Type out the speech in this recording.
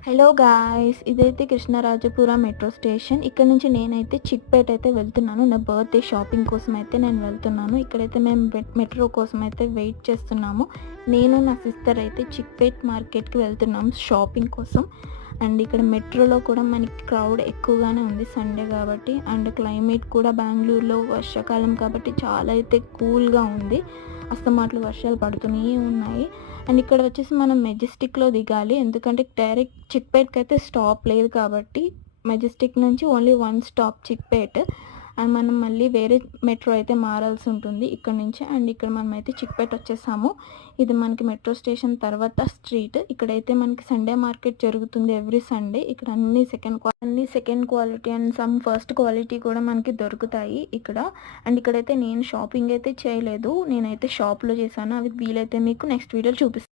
Hello guys! ఇదైతే Krishnarajapuram metro station. ఇక్కడ నుంచి నేనైతే చిక్‌పేట అయితే వెళ్తున్నాను. నా బర్త్‌డే షాపింగ్ కోసం అయితే నేను వెళ్తున్నాను. ఇక్కడైతే మేము మెట్రో కోసం అయితే వెయిట్ చేస్తున్నాము. నేను నా సిస్టర్ అయితే చిక్‌పేట్ మార్కెట్‌కి వెళ్తున్నాము షాపింగ్ కోసం. అండ్ ఇక్కడ మెట్రోలో కూడా మనకి క్రౌడ్ ఎక్కువగానే ఉంది సండే కాబట్టి. అండ్ క్లైమేట్ కూడా బెంగుళూరులో వర్షాకాలం కాబట్టి చాలా అయితే కూల్‌గా ఉంది. అస్తమాట్లు వర్షాలు పడుతూనే ఉన్నాయి. అండ్ ఇక్కడ వచ్చేసి మనం మెజెస్టిక్‌లో దిగాలి. ఎందుకంటే డైరెక్ట్ చిక్‌పేట్‌కయితే స్టాప్ లేదు కాబట్టి మెజెస్టిక్ నుంచి only one stop Chickpet. And మనం మళ్ళీ వేరే మెట్రో అయితే మారాల్సి ఉంటుంది ఇక్కడ నుంచి. అండ్ ఇక్కడ మనమైతే చిక్‌పేట్ వచ్చేసాము. ఇది మనకి మెట్రో స్టేషన్ తర్వాత స్ట్రీట్. ఇక్కడైతే మనకి సండే మార్కెట్ జరుగుతుంది ఎవ్రీ సండే. ఇక్కడ అన్ని second quality and some first quality కూడా మనకి దొరుకుతాయి ఇక్కడ. అండ్ ఇక్కడైతే నేను షాపింగ్ అయితే చేయలేదు. నేనైతే షాప్‌లో చేశాను. అవి వీలైతే మీకు నెక్స్ట్ వీడియోలో చూపిస్తాను.